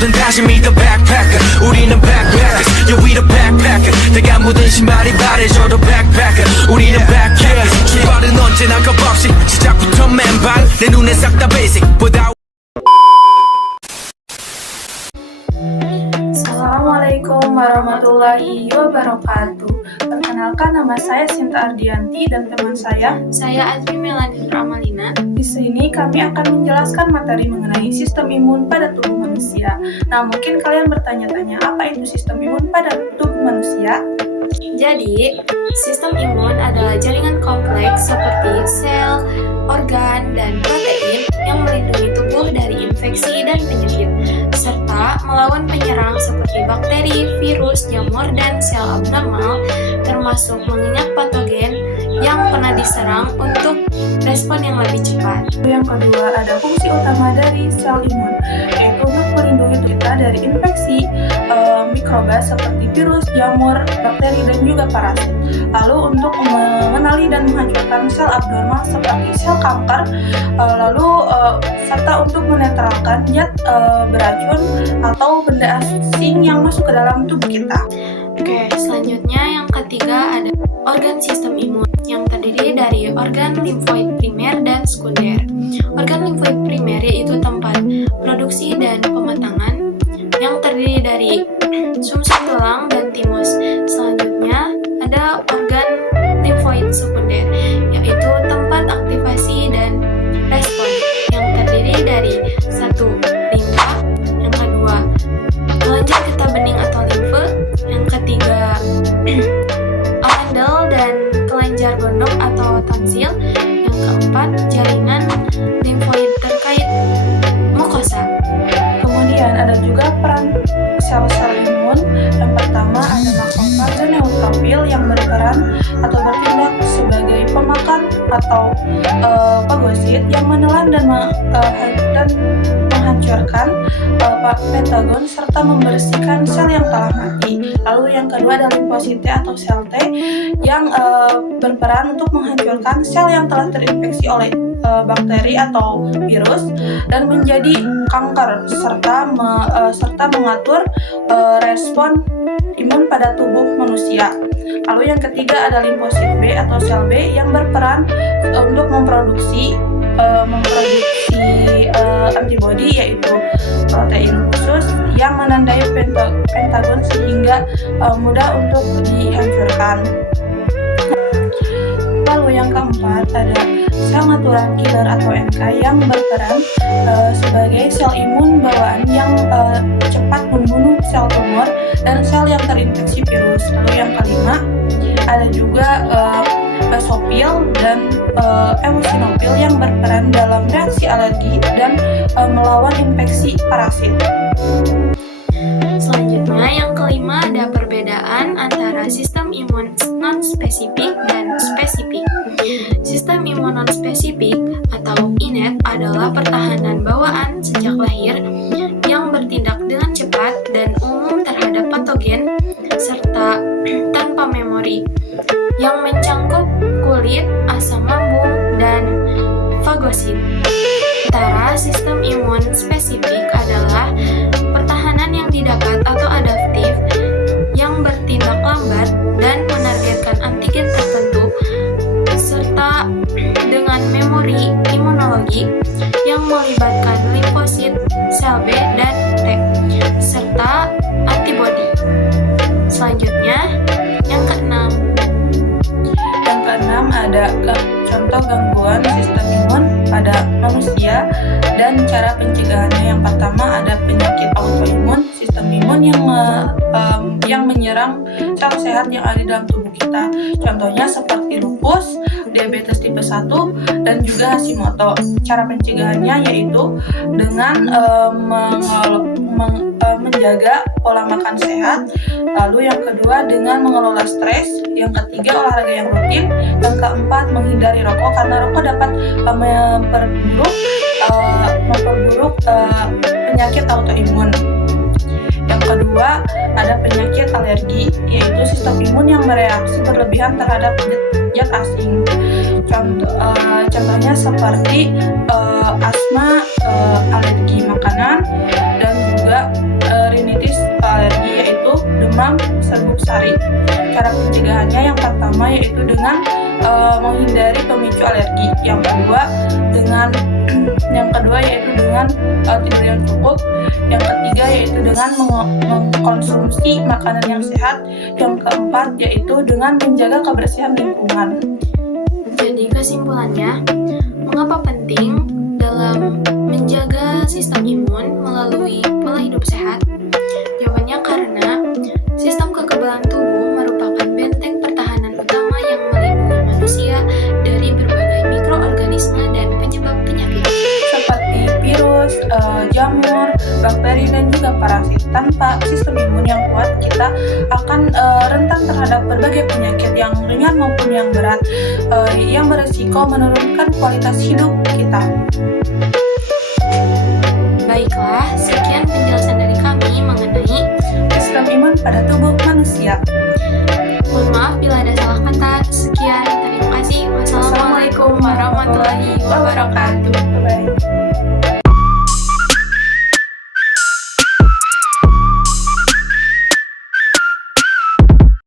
뭐든 다시 meet the backpacker 우리는 backpackers yeah we the backpacker 내가 묻은 신발이 바래져도 backpacker 우리는 backpackers 출발은 언제나 겁없이 시작부터 맨발 내 눈에 싹 다 basic without Assalamualaikum warahmatullahi wabarakatuh. Perkenalkan, nama saya Sinta Ardianti dan teman saya Adri Melani Ramalina. Di sini kami akan menjelaskan materi mengenai sistem imun pada tubuh manusia. Nah, mungkin kalian bertanya-tanya, apa itu sistem imun pada tubuh manusia? Jadi, sistem imun adalah jaringan kompleks seperti sel, organ, dan protein yang melindungi tubuh dari infeksi dan penyakit, serta melawan penyerang seperti bakteri, virus, jamur, dan sel abnormal, termasuk mengingat patogen yang pernah diserang untuk respon yang lebih cepat. Yang kedua, ada fungsi utama dari sel imun, yaitu untuk melindungi kita dari infeksi mikroba seperti virus, jamur, bakteri, dan juga parasit. Lalu untuk mengenali dan menghancurkan sel abnormal seperti sel kanker, serta untuk menetralkan zat beracun atau benda asing yang masuk ke dalam tubuh kita. Oke, selanjutnya yang ketiga ada organ sistem imun yang terdiri dari organ limfoid primer dan sekunder. Organ limfoid primer yaitu tempat produksi dan pematangan yang terdiri dari sumsum tulang dan timus. Selanjutnya ada organ limfoid sekunder yaitu tempat aktivasi dan respon yang terdiri dari satu limfa, yang kedua kelenjar getah bening atau limfe, yang ketiga amandel dan kelenjar gondok atau tonsil, yang keempat jaringan limfoid terkait mukosa. Kemudian ada juga peran sel-sel imun. Yang pertama ada makrofag dan neutrofil yang berperan atau bertindak sebagai pemakan atau fagosit yang menelan dan menghancurkan pentagon serta membersihkan sel yang telah mati. Lalu yang kedua ada limfosit atau sel T yang berperan untuk menghancurkan sel yang telah terinfeksi oleh bakteri atau virus dan menjadi kanker serta mengatur respon imun pada tubuh manusia. Lalu yang ketiga ada limfosit B atau sel B yang berperan untuk memproduksi antibodi yaitu protein khusus yang menandai pentagon sehingga mudah untuk dihancurkan. Lalu yang keempat ada sel natural killer atau NK yang berperan sebagai sel imun bawaan yang cepat membunuh sel tumor dan sel yang terinfeksi virus. Lalu yang kelima ada juga basofil dan eosinofil yang berperan dalam reaksi alergi dan melawan infeksi parasit. Selanjutnya yang kelima ada perbedaan antara sistem imun non-spesifik dan spesifik. Sistem imun non-spesifik atau innate adalah pertahanan bawaan sejak lahir yang bertindak dengan cepat dan umum terhadap patogen serta tanpa memori, yang mencangkup kulit, asam lambung, dan fagosit. Sementara sistem imun spesifik adalah pertahanan yang didapat atau adaptif yang bertindak lambat dan menargetkan antigen tertentu serta dengan memori imunologi yang melibatkan limfosit, sel B dan T serta antibodi. Selanjutnya yang keenam. Yang keenam ada contoh gangguan sistem imun pada manusia dan cara pencegahannya. Yang pertama ada penyakit autoimun sistem imun yang menyerang sel sehat yang ada di dalam tubuh kita. Contohnya seperti lupus, diabetes tipe 1, dan juga Hashimoto. Cara pencegahannya yaitu dengan menjaga pola makan sehat. Lalu yang kedua dengan mengelola stres. Yang ketiga olahraga yang rutin. Yang keempat menghindari rokok karena rokok dapat memperburuk penyakit autoimun. Yang kedua ada penyakit alergi, yaitu sistem imun yang bereaksi berlebihan terhadap zat asing. Contohnya seperti asma, alergi makanan, dan juga sehari. Cara pencegahannya yang pertama yaitu dengan menghindari pemicu alergi. Yang kedua yaitu dengan tidur yang cukup. Yang ketiga yaitu dengan mengkonsumsi makanan yang sehat. Yang keempat yaitu dengan menjaga kebersihan lingkungan. Jadi kesimpulannya, mengapa penting dalam menjaga sistem imun melalui pola hidup sehat? Jawabannya karena sistem kekebalan tubuh merupakan benteng pertahanan utama yang melindungi manusia dari berbagai mikroorganisme dan penyebab penyakit Seperti virus, jamur, bakteri, dan juga parasit. Tanpa sistem imun yang kuat, kita akan rentan terhadap berbagai penyakit yang ringan maupun yang berat, yang beresiko menurunkan kualitas hidup kita. Baiklah, sekian penjelasan dari kami mengenai Sistem imun pada tubuh manusia. mohon maaf bila ada salah kata. Sekian, terima kasih. Wassalamualaikum warahmatullahi wabarakatuh. Bye.